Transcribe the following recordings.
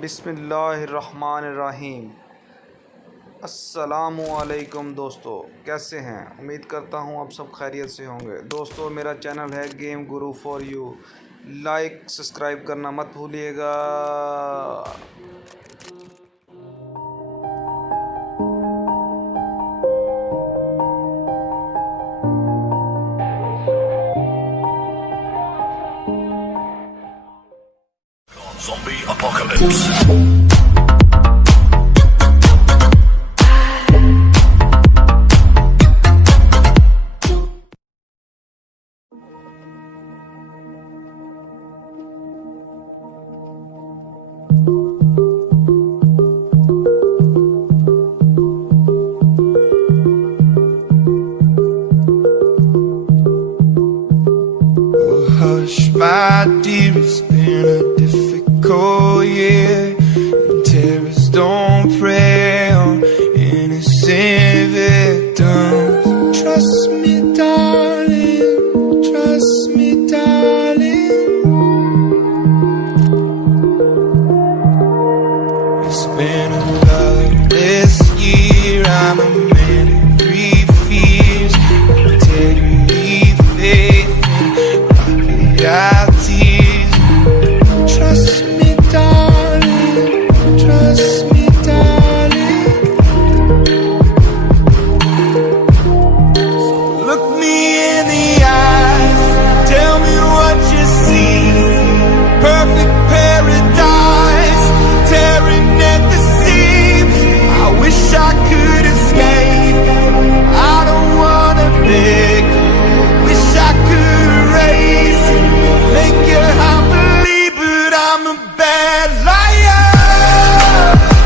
बिस्मिल्लाहिर्रहमानिर्रहीम। अस्सलामुअलैकुम दोस्तों, कैसे हैं? उम्मीद करता हूं आप सब खैरियत से होंगे। दोस्तों, मेरा चैनल है game Guru for you. Like subscribe करना मत भूलिएगा। Zombie apocalypse. Oh, hush, my dear, it's been a difficult year, and terrorists don't prey on innocent victims. Trust me, darling, trust me, darling. It's been a loveless year. I'm a man of three fears: integrity, faith, realities. Trust me, darling, trust me, darling. So look me in the eyes, tell me what you see. Perfect paradise, tearing at the seams. I wish I could escape. I don't wanna beg, wish I could erase it. Make you happily, but I'm a bad liar,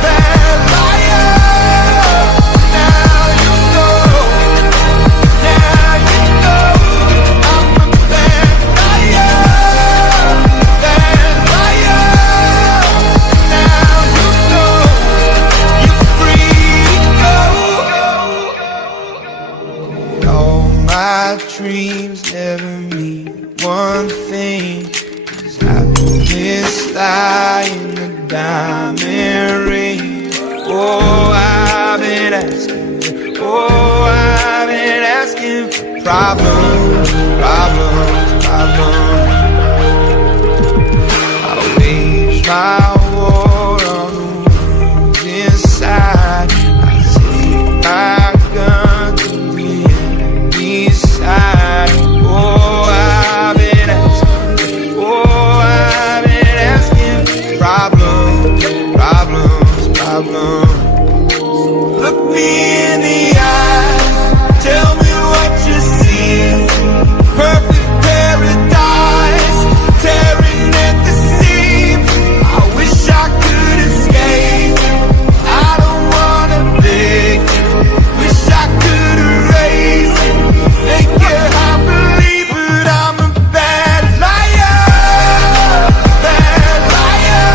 bad liar. Now you know, now you know, I'm a bad liar, bad liar. Now you know, you're free to go. All my dreams never mean one thing, 'cause happiness lie in the diamond ring. Oh, I've been asking, oh, I've been asking for problems, problems, problems. I wage my war on the ones inside. I take my gun to the enemy's side. Oh, I've been asking, oh, I've been asking for problems, problems, problems. Look me in the eyes, tell me what you see. Perfect paradise, tearing at the seams. I wish I could escape. I don't wanna beg, wish I could erase it. Make you happily, but I'm a bad liar, bad liar.